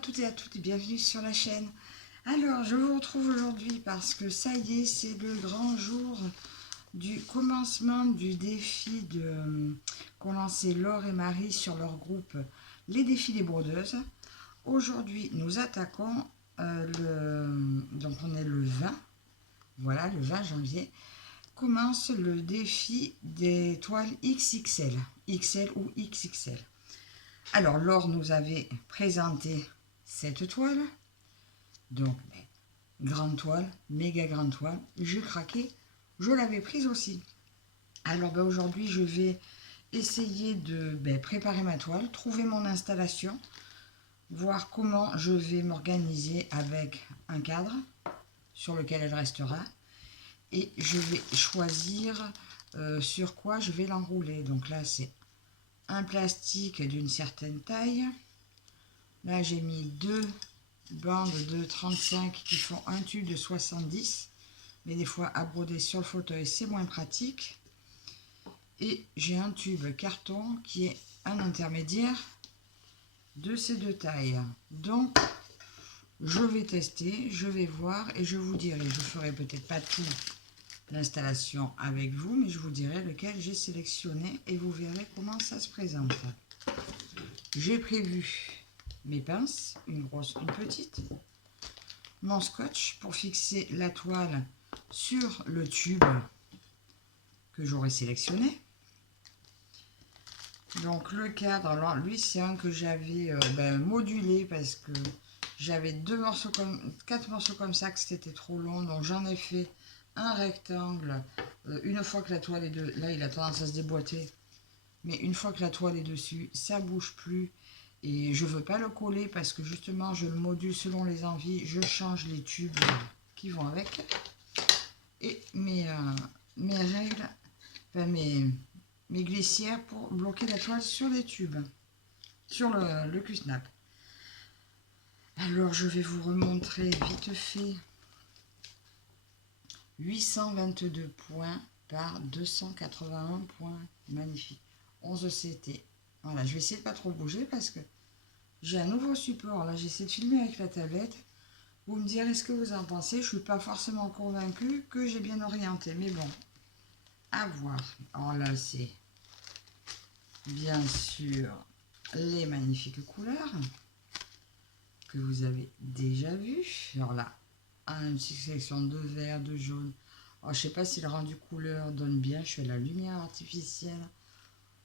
toutes et à toutes et bienvenue sur la chaîne. Alors, je vous retrouve aujourd'hui parce que ça y est, c'est le grand jour du commencement du défi qu'ont lancé Laure et Marie sur leur groupe Les Défis des Brodeuses. Aujourd'hui, nous attaquons donc on est le 20, voilà, le 20 janvier, commence le défi des toiles XXL, XL ou XXL. Alors, Laure nous avait présenté cette toile, donc grande toile, méga grande toile, j'ai craqué, je l'avais prise aussi. Alors aujourd'hui, je vais essayer de préparer ma toile, trouver mon installation, voir comment je vais m'organiser avec un cadre sur lequel elle restera, et je vais choisir sur quoi je vais l'enrouler. Donc là, c'est un plastique d'une certaine taille. Là, j'ai mis deux bandes de 35 qui font un tube de 70. Mais des fois, à broder sur le fauteuil, c'est moins pratique. Et j'ai un tube carton qui est un intermédiaire de ces deux tailles. Donc, je vais tester, je vais voir et je vous dirai. Je ferai peut-être pas tout l'installation avec vous, mais je vous dirai lequel j'ai sélectionné et vous verrez comment ça se présente. J'ai prévu mes pinces, une grosse, une petite, mon scotch pour fixer la toile sur le tube que j'aurais sélectionné. Donc le cadre, alors lui c'est un que j'avais modulé parce que j'avais quatre morceaux comme ça, que c'était trop long, donc j'en ai fait un rectangle. Une fois que la toile est là il a tendance à se déboîter, mais une fois que la toile est dessus, ça bouge plus. Et je ne veux pas le coller parce que justement je le module selon les envies, je change les tubes qui vont avec. Et mes règles, enfin mes glissières pour bloquer la toile sur les tubes, sur le Q-snap. Alors je vais vous remontrer vite fait 822 points par 281 points, magnifique. 11 CT. Voilà, je vais essayer de pas trop bouger parce que j'ai un nouveau support. Là, j'essaie de filmer avec la tablette. Vous me direz ce que vous en pensez. Je ne suis pas forcément convaincue que j'ai bien orienté. Mais bon, à voir. Alors là, c'est bien sûr les magnifiques couleurs que vous avez déjà vues. Alors là, une petite sélection de vert, de jaune. Alors, je ne sais pas si le rendu couleur donne bien. Je suis à la lumière artificielle.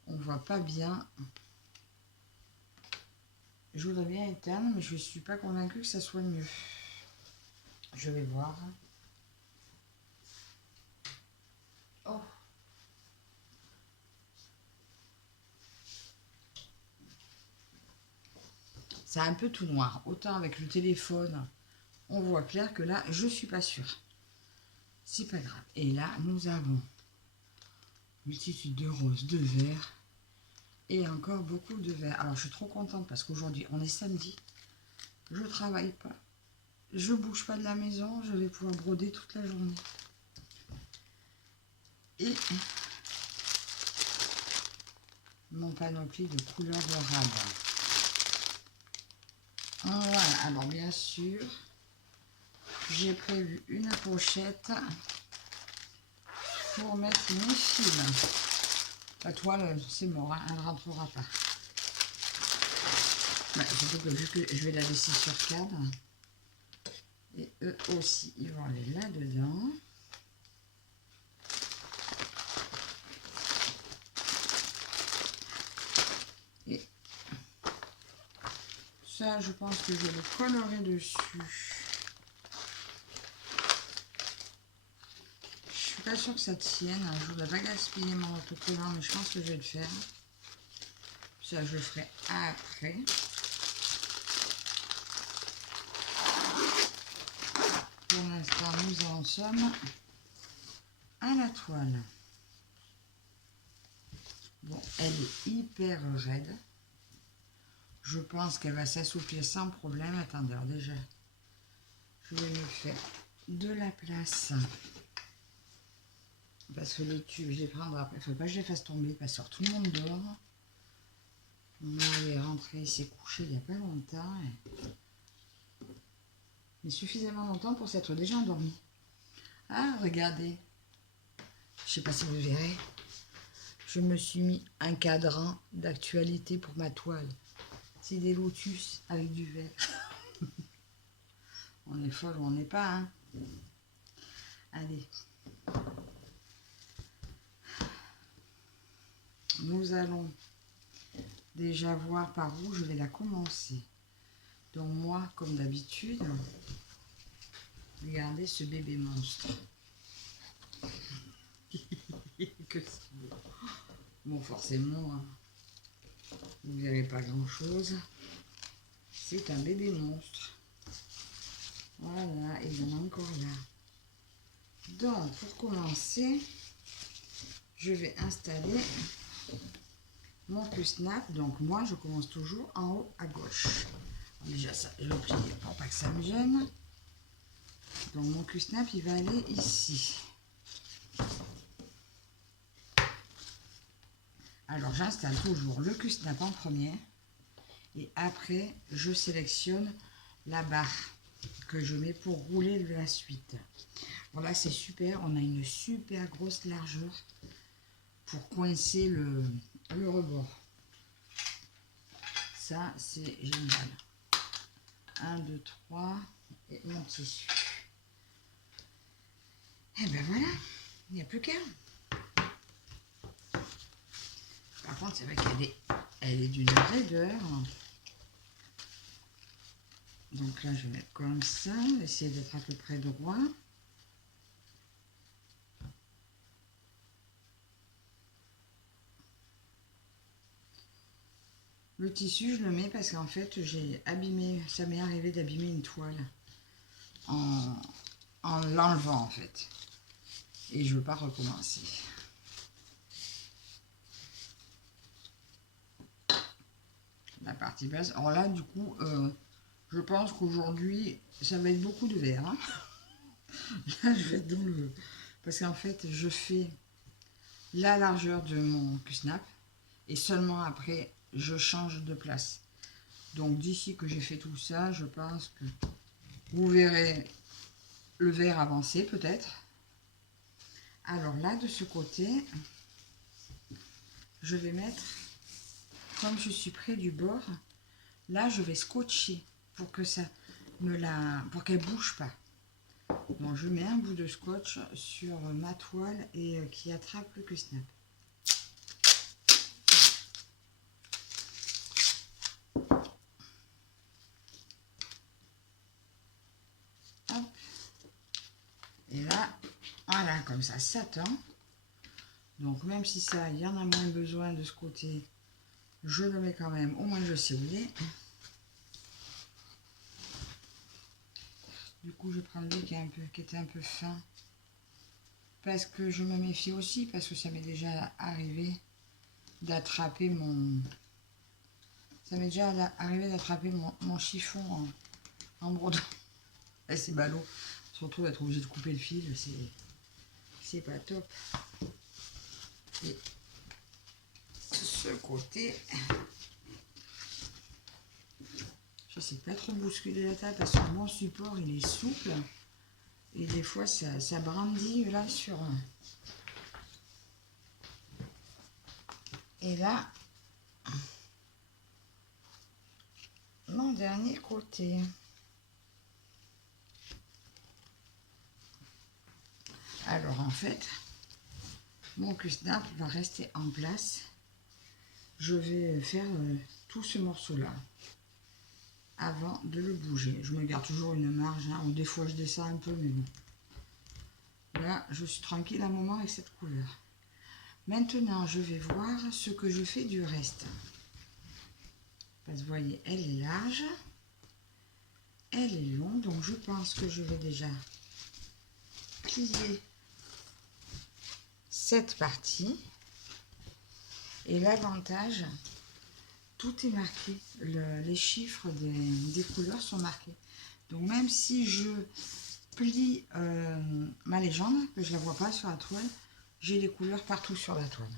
On ne voit pas bien. Je voudrais bien éteindre, mais je ne suis pas convaincue que ça soit mieux. Je vais voir. Oh. C'est un peu tout noir. Autant avec le téléphone, on voit clair que là, je suis pas sûre. C'est pas grave. Et là, nous avons multitude de roses, de verts et encore beaucoup de verts. Alors, je suis trop contente parce qu'aujourd'hui, on est samedi. Je travaille pas. Je bouge pas de la maison. Je vais pouvoir broder toute la journée. Et mon panoplie de couleurs de rade. Voilà. Alors, bien sûr, j'ai prévu une pochette pour mettre mes fils. La toile, c'est mort, hein, elle ne rentrera pas. Surtout que vu que je vais la laisser sur cadre, et eux aussi, ils vont aller là-dedans. Et ça, je pense que je le collerai dessus. Je suis pas sûre que ça tienne. Je voudrais pas gaspiller mon autocollant, mais je pense que je vais le faire. Ça, je le ferai après. Pour l'instant, nous en sommes à la toile. Bon, elle est hyper raide. Je pense qu'elle va s'assouplir sans problème. Attendez, alors déjà, je vais me faire de la place. Parce que les tubes, je les prendrai après. Il ne faut pas que je les fasse tomber parce que tout le monde dort. Mon mari est rentré, il s'est couché il n'y a pas longtemps. mais suffisamment longtemps pour s'être déjà endormi. Ah, regardez. Je sais pas si vous verrez. Je me suis mis un cadran d'actualité pour ma toile. C'est des lotus avec du vert. On est folle ou on n'est pas, hein. Allez. Nous allons déjà voir par où je vais la commencer. Donc moi, comme d'habitude, regardez ce bébé monstre. Que c'est beau. Bon, forcément, hein, vous verrez pas grand-chose. C'est un bébé monstre. Voilà, et il y en a encore là. Donc, pour commencer, je vais installer mon Q-Snap. Donc, moi, je commence toujours en haut à gauche. Déjà, ça, je vais plier pour pas que ça me gêne. Donc, mon Q-Snap, il va aller ici. Alors, j'installe toujours le Q-Snap en premier. Et après, je sélectionne la barre que je mets pour rouler la suite. Voilà, c'est super. On a une super grosse largeur pour coincer le rebord. Ça, c'est génial. 1, 2, 3 et mon tissu. Et ben voilà, il n'y a plus qu'un. Par contre, c'est vrai qu'elle est d'une raideur. Donc là, je vais mettre comme ça, essayer d'être à peu près droit. Le tissu, je le mets parce qu'en fait, j'ai abîmé, ça m'est arrivé d'abîmer une toile en l'enlevant en fait. Et je ne veux pas recommencer. La partie basse. Alors là, du coup, je pense qu'aujourd'hui, ça va être beaucoup de vert. Hein. Là, je vais être dans le... Parce qu'en fait, je fais la largeur de mon Q-Snap et seulement après, je change de place. Donc, d'ici que j'ai fait tout ça, je pense que vous verrez le vert avancer peut-être. Alors là, de ce côté, je vais mettre, comme je suis près du bord, là, je vais scotcher pour que ça me pour qu'elle bouge pas. Donc, je mets un bout de scotch sur ma toile et qui attrape le Q-Snap. Hop. Et là, voilà, comme ça tend. Donc, même si ça, il y en a moins besoin de ce côté, je le mets quand même. Au moins, je sais où il est. Du coup, je prends le qui était un peu fin. Parce que je me méfie aussi, parce que ça m'est déjà arrivé d'attraper mon... Ça m'est déjà arrivé d'attraper mon chiffon en brodant. Et c'est ballot. Surtout d'être obligé de couper le fil, c'est pas top. Et ce côté... J'essaie de pas trop bousculer la table parce que mon support il est souple. Et des fois ça brandit là sur... Et là, mon dernier côté. Alors en fait, mon Q-Snap va rester en place. Je vais faire tout ce morceau-là avant de le bouger. Je me garde toujours une marge, hein, ou des fois je descends un peu, mais bon. Là, je suis tranquille un moment avec cette couleur. Maintenant, je vais voir ce que je fais du reste. Parce que vous voyez, elle est large, elle est longue, donc je pense que je vais déjà plier cette partie. Et l'avantage, tout est marqué, les chiffres des couleurs sont marqués. Donc même si je plie ma légende, que je ne la vois pas sur la toile, j'ai les couleurs partout sur la toile.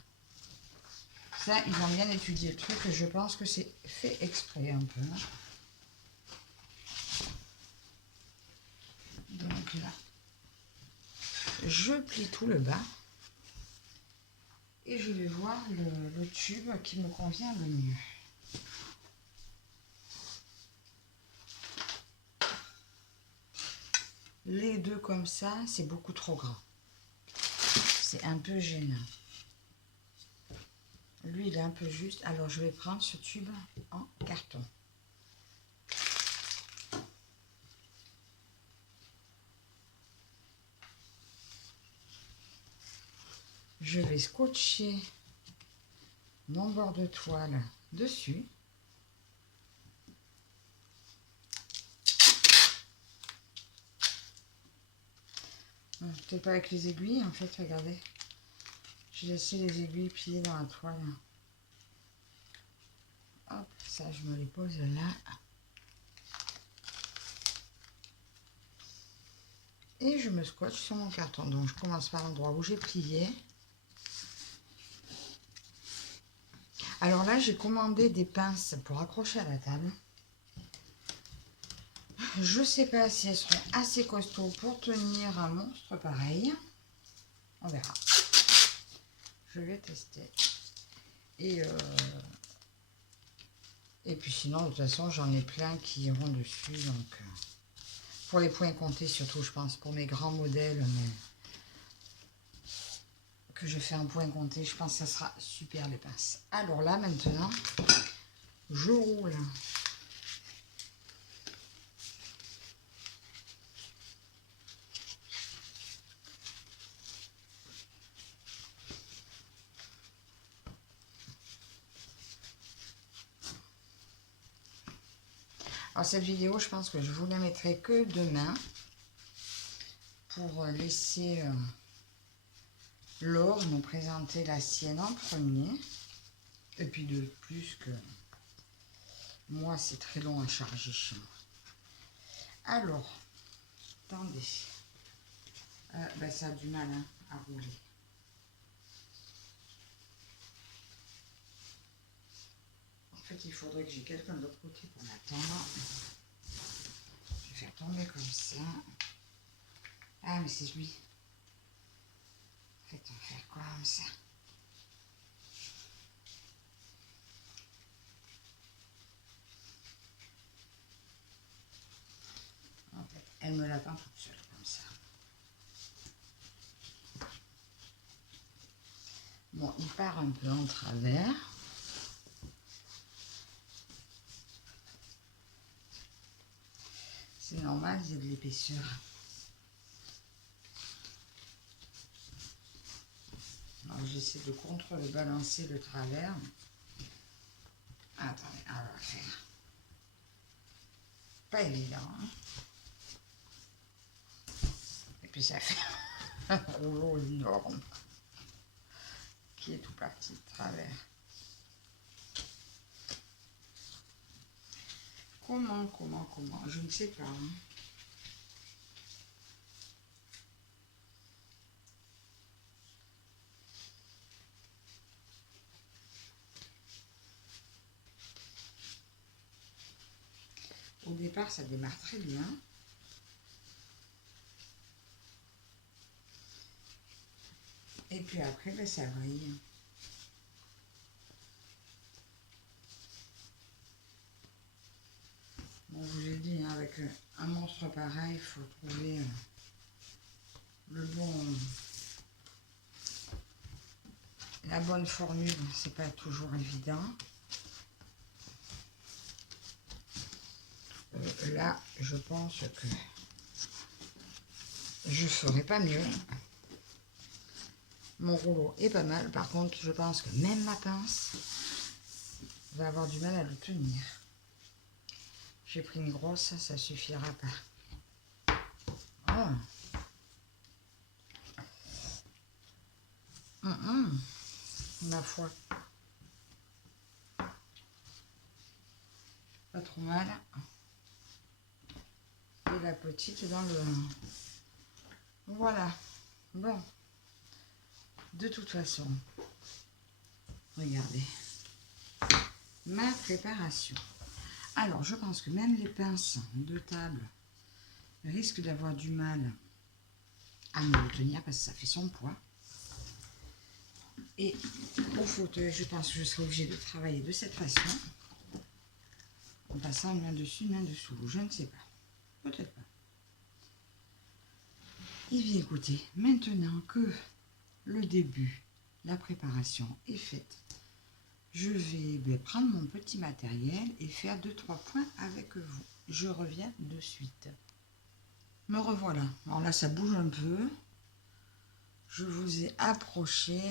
Ça, ils ont bien étudié le truc et je pense que c'est fait exprès un peu. je plie tout le bas et je vais voir le tube qui me convient le mieux. Les deux comme ça, c'est beaucoup trop grand. C'est un peu gênant. Lui, il est un peu juste. Alors, je vais prendre ce tube en carton. Je vais scotcher mon bord de toile dessus. Peut-être pas avec les aiguilles, en fait, regardez. J'ai laissé les aiguilles pliées dans la toile. Hop, ça, je me les pose là. Et je me scotche sur mon carton. Donc, je commence par l'endroit où j'ai plié. Alors là, j'ai commandé des pinces pour accrocher à la table. Je ne sais pas si elles seront assez costauds pour tenir un monstre pareil. On verra. Je vais tester. Et puis sinon, de toute façon, j'en ai plein qui iront dessus. Donc, pour les points comptés, surtout, je pense, pour mes grands modèles, mais que je fais un point compté, je pense que ça sera super les pinces. Alors là, maintenant, je roule. Alors cette vidéo, je pense que je vous la mettrai que demain pour laisser Laure nous présenter la sienne en premier. Et puis de plus que moi, c'est très long à charger chez moi. Alors, attendez. Ça a du mal à rouler. En fait, il faudrait que j'ai quelqu'un de l'autre côté pour m'attendre. Je vais faire tomber comme ça. Ah, mais c'est lui. En fait, on va faire comme ça. En fait, elle me l'attend toute seule, comme ça. Bon, il part un peu en travers. C'est normal, il y a de l'épaisseur. Alors, j'essaie de contrebalancer le travers. Attendez, on va faire. Pas évident. Hein? Et puis ça fait un rouleau énorme qui est tout parti de travers. Comment, je ne sais pas. Hein. Au départ, ça démarre très bien. Et puis après, ben, ça vrille. Bon, je vous ai dit, hein, avec un monstre pareil, il faut trouver la bonne formule. C'est pas toujours évident. Là, je pense que je ferai pas mieux. Mon rouleau est pas mal. Par contre, je pense que même ma pince va avoir du mal à le tenir. J'ai pris une grosse, ça suffira pas. Oh. Ma foi. Pas trop mal. Et la petite dans le... Voilà. Bon. De toute façon, regardez. Ma préparation. Alors, je pense que même les pinces de table risquent d'avoir du mal à me le tenir parce que ça fait son poids. Et au fauteuil, je pense que je serai obligée de travailler de cette façon. En passant l'un dessus, l'un dessous. Je ne sais pas. Peut-être pas. Et bien écoutez, maintenant que le début, la préparation est faite, je vais prendre mon petit matériel et faire 2-3 points avec vous. Je reviens de suite. Me revoilà. Alors là, ça bouge un peu. Je vous ai approché.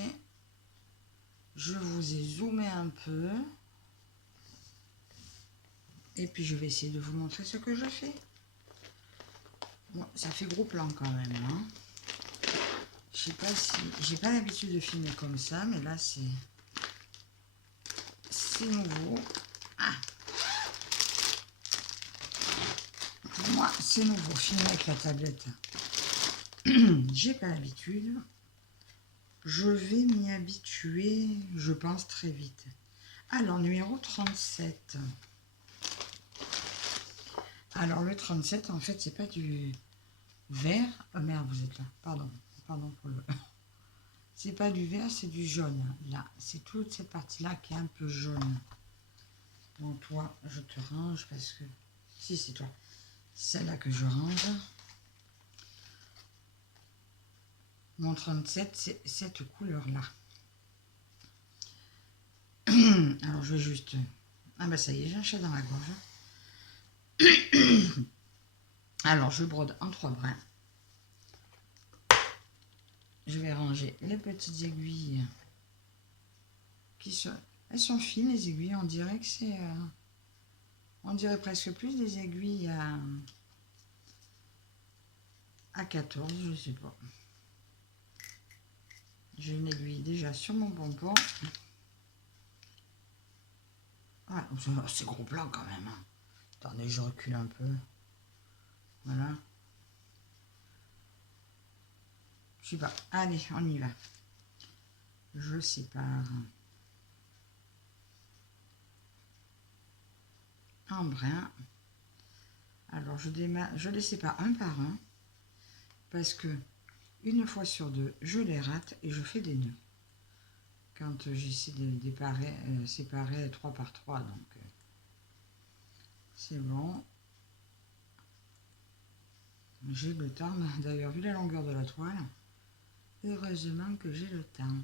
Je vous ai zoomé un peu. Et puis, je vais essayer de vous montrer ce que je fais. Bon, ça fait gros plan quand même. Hein. Je sais pas si... J'ai pas l'habitude de filmer comme ça, mais là, c'est nouveau. Ah. Pour moi, c'est nouveau. Filmer avec la tablette. J'ai pas l'habitude. Je vais m'y habituer, je pense, très vite. Alors, numéro 37. Alors, le 37, en fait, c'est pas du vert. Oh merde, vous êtes là. Pardon pour le... C'est pas du vert, c'est du jaune. Là, c'est toute cette partie-là qui est un peu jaune. Donc, toi, je te range parce que... Si, c'est toi. Celle-là que je range. Mon 37, c'est cette couleur-là. Alors, je vais juste... Ah bah ça y est, j'ai un chat dans la gorge. Alors, je brode en 3 brins. Je vais ranger les petites aiguilles qui sont... Elles sont fines, les aiguilles. On dirait que c'est... on dirait presque plus des aiguilles à 14, je sais pas. J'ai une aiguille déjà sur mon pompon. Ah, c'est gros plan quand même. Hein. Attendez, je recule un peu. Voilà. Je sais pas. Allez, on y va. Je sépare en brin. Alors, je les sépare un par un parce que une fois sur deux, je les rate et je fais des nœuds. Quand j'essaie de séparer 3 par 3, donc c'est bon. J'ai le temps, d'ailleurs, vu la longueur de la toile, heureusement que j'ai le temps.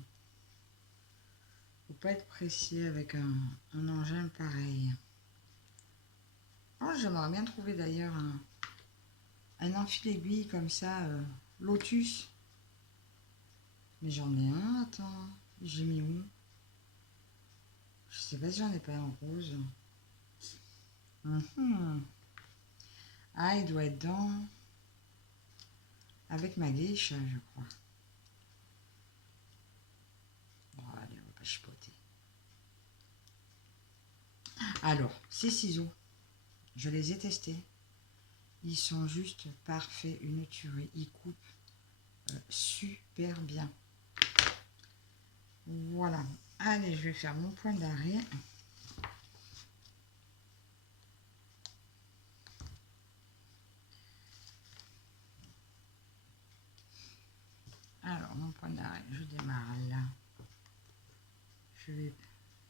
Faut pas être pressé avec un engin pareil. Oh, j'aimerais bien trouver d'ailleurs un enfile-aiguille comme ça, Lotus. Mais j'en ai un, attends, j'ai mis où? Je sais pas si j'en ai pas un rose. Ah, il doit être dans... Avec ma geisha, je crois. Bon, allez, on va pas chipoter. Alors, ces ciseaux, je les ai testés. Ils sont juste parfaits, une tuerie. Ils coupent super bien. Voilà. Allez, je vais faire mon point d'arrêt. Alors, mon point d'arrêt, je démarre là. Je vais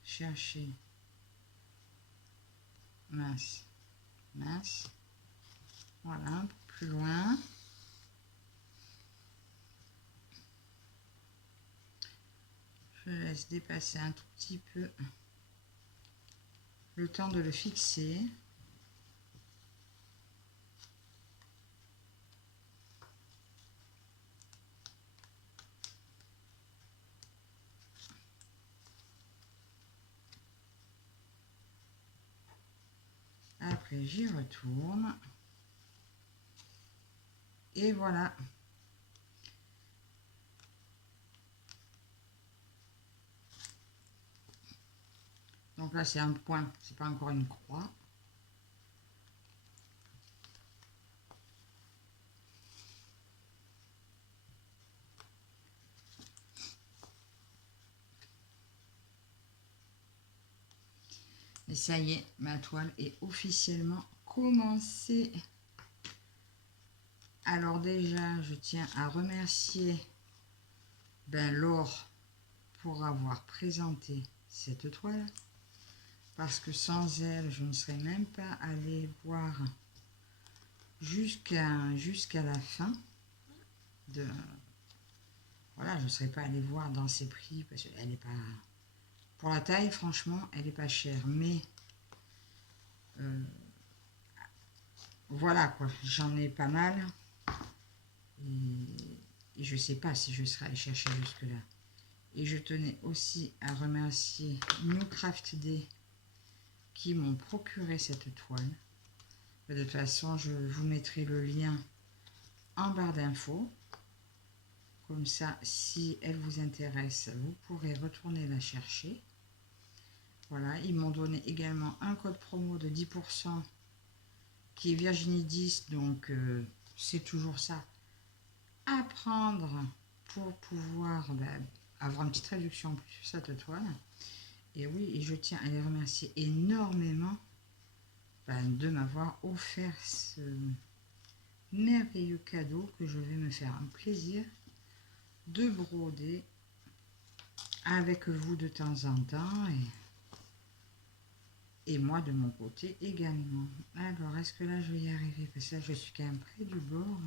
chercher mince, mince. Voilà, un peu plus loin. Je laisse dépasser un tout petit peu le temps de le fixer. Après, j'y retourne. Et voilà. Donc là, c'est un point, c'est pas encore une croix. Et ça y est, ma toile est officiellement commencée. Alors déjà, je tiens à remercier Laure pour avoir présenté cette toile. Parce que sans elle, je ne serais même pas allée voir jusqu'à la fin. Voilà, je ne serais pas allée voir dans ses prix. Parce qu'elle n'est pas... Pour la taille, franchement, elle n'est pas chère. Mais... voilà quoi, j'en ai pas mal. Et je ne sais pas si je serai allée chercher jusque-là. Et je tenais aussi à remercier New Craft Day qui m'ont procuré cette toile. De toute façon, je vous mettrai le lien en barre d'infos. Comme ça, si elle vous intéresse, vous pourrez retourner la chercher. Voilà, ils m'ont donné également un code promo de 10% qui est Virginie 10, donc c'est toujours ça à prendre pour pouvoir avoir une petite réduction en plus sur cette toile. Et oui, et je tiens à les remercier énormément de m'avoir offert ce merveilleux cadeau que je vais me faire un plaisir de broder avec vous de temps en temps et moi de mon côté également. Alors, est-ce que là je vais y arriver? Parce que là, je suis quand même près du bord.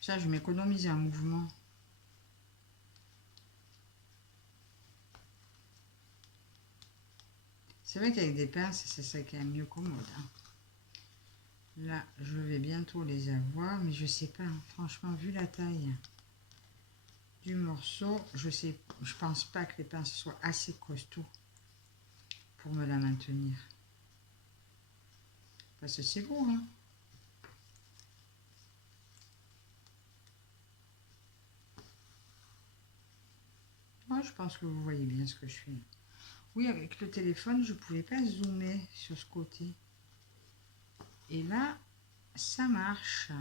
Ça, je m'économise un mouvement. C'est vrai qu'avec des pinces, ça serait quand même mieux commode. Hein. Là, je vais bientôt les avoir, mais je sais pas. Hein, franchement, vu la taille du morceau, je pense pas que les pinces soient assez costauds pour me la maintenir. Parce que c'est beau, hein. Moi, je pense que vous voyez bien ce que je fais. Oui, avec le téléphone, je ne pouvais pas zoomer sur ce côté. Et là, ça marche.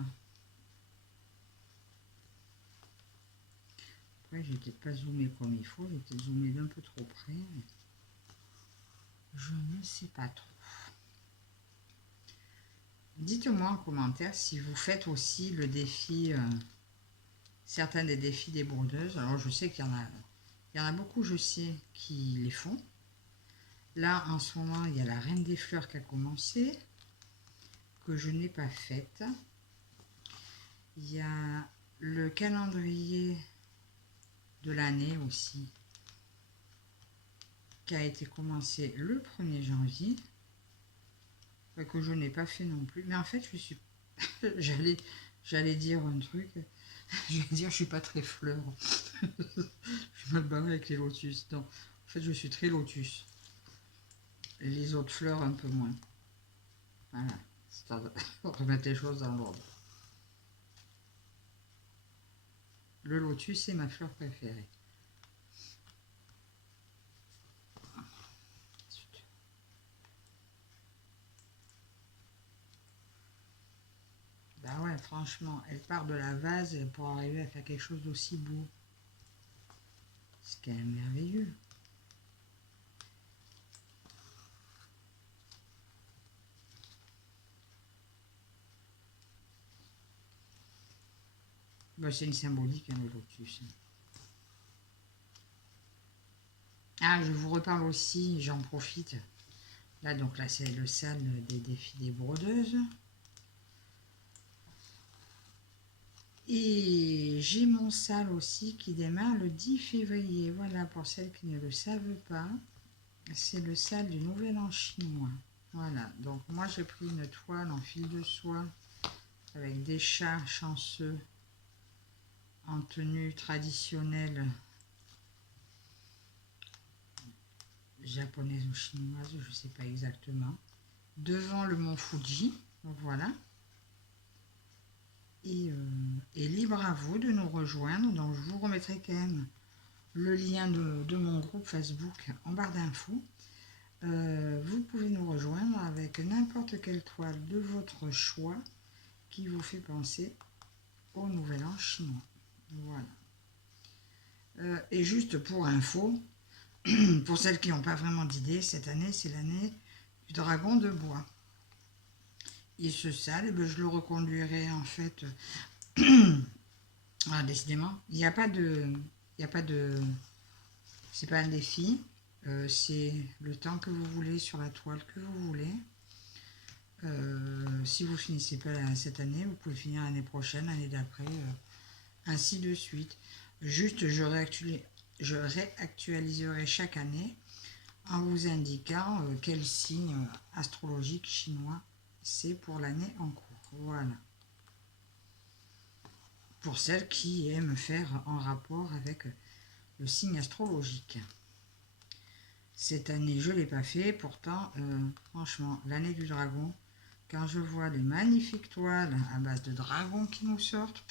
Après, j'ai peut-être pas zoomé comme il faut. J'ai peut-être zoomé d'un peu trop près. Je ne sais pas trop. Dites-moi en commentaire si vous faites aussi le défi, certains des défis des brodeuses. Alors, je sais qu'il y en a beaucoup, je sais, qui les font. Là, en ce moment, il y a la Reine des Fleurs qui a commencé, que je n'ai pas faite. Il y a le calendrier de l'année aussi, qui a été commencé le 1er janvier, que je n'ai pas fait non plus. Mais en fait, je suis... j'allais dire un truc, je suis pas très fleur. Je me barre avec les lotus. Non, en fait, je suis très lotus. Les autres fleurs, un peu moins. Voilà, histoire de remettre les choses dans l'ordre. Le lotus est ma fleur préférée. Bah ouais, franchement, elle part de la vase pour arriver à faire quelque chose d'aussi beau. C'est quand même merveilleux. Bah, c'est une symbolique, hein, le lotus. Ah, je vous reparle aussi, j'en profite. Là, donc là, c'est le salle des défis des brodeuses. Et j'ai mon salle aussi qui démarre le 10 février. Voilà, pour celles qui ne le savent pas, c'est le salle du Nouvel An chinois. Voilà, donc moi j'ai pris une toile en fil de soie avec des chats chanceux en tenue traditionnelle japonaise ou chinoise, je ne sais pas exactement, devant le mont Fuji. Donc voilà. Et libre à vous de nous rejoindre. Donc je vous remettrai quand même le lien de mon groupe Facebook en barre d'infos. Vous pouvez nous rejoindre avec n'importe quelle toile de votre choix qui vous fait penser au Nouvel An chinois. Voilà. Et juste pour info, pour celles qui n'ont pas vraiment d'idée, cette année, c'est l'année dragon de bois. Il se sale, et ben je le reconduirai en fait. Ah, décidément, il n'y a pas de... Il n'y a pas de... C'est pas un défi. C'est le temps que vous voulez sur la toile que vous voulez. Si vous finissez pas cette année, vous pouvez finir l'année prochaine, l'année d'après, ainsi de suite. Juste, je réactualiserai chaque année en vous indiquant quel signe astrologique chinois c'est pour l'année en cours. Voilà. Pour celles qui aiment faire en rapport avec le signe astrologique. Cette année, je ne l'ai pas fait. Pourtant, franchement, l'année du dragon, quand je vois les magnifiques toiles à base de dragons qui nous sortent,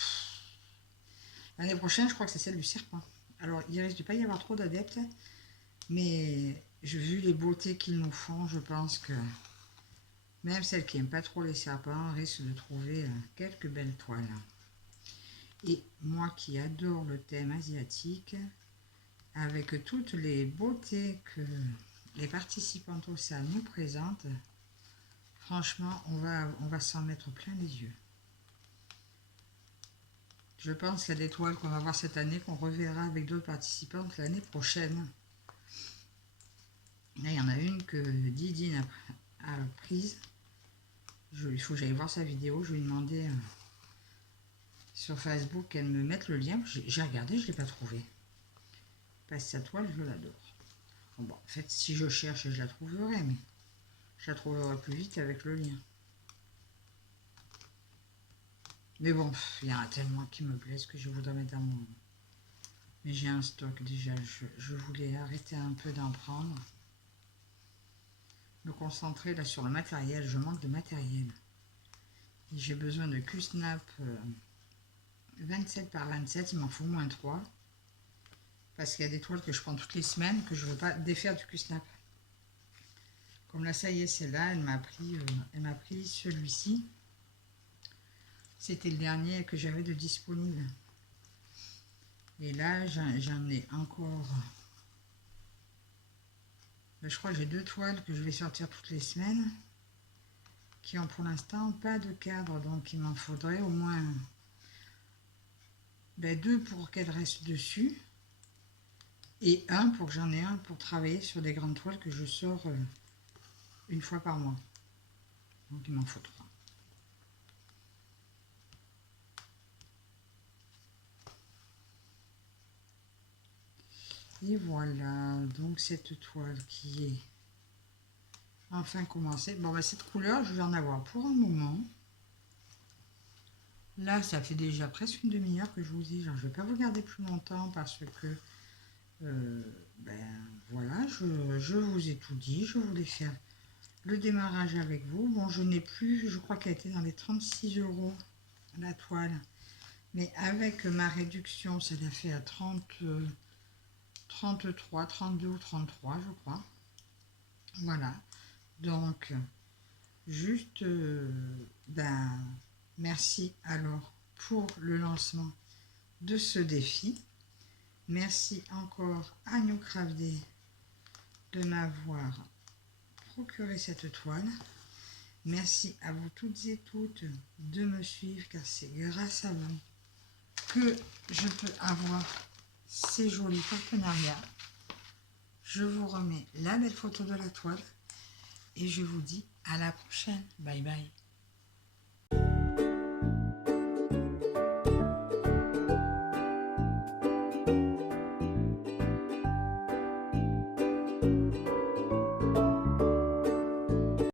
l'année prochaine, je crois que c'est celle du serpent. Alors, il risque de pas y avoir trop d'adeptes, mais vu les beautés qu'ils nous font, je pense que même celles qui n'aiment pas trop les serpents risquent de trouver quelques belles toiles. Et moi qui adore le thème asiatique, avec toutes les beautés que les participants au SAL nous présentent, franchement, on va s'en mettre plein les yeux. Je pense qu'il y a des toiles qu'on va voir cette année, qu'on reverra avec d'autres participantes l'année prochaine. Là, il y en a une que Didine a prise. Il faut que j'aille voir sa vidéo. Je lui ai demandé sur Facebook qu'elle me mette le lien. J'ai regardé, je ne l'ai pas trouvé. Parce que sa toile, je l'adore. Bon, en fait, si je cherche, je la trouverai, mais je la trouverai plus vite avec le lien. Mais bon, il y en a tellement qui me plaisent que je voudrais mettre dans mon... Mais j'ai un stock déjà, je voulais arrêter un peu d'en prendre. Me concentrer là sur le matériel, je manque de matériel. Et j'ai besoin de Q-Snap 27 par 27, il m'en faut au moins 3. Parce qu'il y a des toiles que je prends toutes les semaines, que je ne veux pas défaire du Q-Snap. Comme là, ça y est, celle-là, elle m'a pris celui-ci. C'était le dernier que j'avais de disponible. Et là, j'en ai encore... Je crois que j'ai 2 toiles que je vais sortir toutes les semaines, qui ont pour l'instant pas de cadre, donc il m'en faudrait au moins 2 pour qu'elles restent dessus, et un pour que j'en ai un pour travailler sur des grandes toiles que je sors une fois par mois. Donc il m'en faut 3. Et voilà, donc cette toile qui est enfin commencée. Bon, cette couleur, je vais en avoir pour un moment. Là, ça fait déjà presque une demi-heure que je vous dis, genre, je ne vais pas vous garder plus longtemps parce que, voilà, je vous ai tout dit. Je voulais faire le démarrage avec vous. Bon, je n'ai plus, je crois qu'elle était dans les 36 € la toile. Mais avec ma réduction, ça l'a fait à 33, 32 ou 33, je crois. Voilà. Donc, juste, merci alors pour le lancement de ce défi. Merci encore à New Craft Day de m'avoir procuré cette toile. Merci à vous toutes et toutes de me suivre, car c'est grâce à vous que je peux avoir ces jolis partenariats. Je vous remets la belle photo de la toile et je vous dis à la prochaine. Bye bye.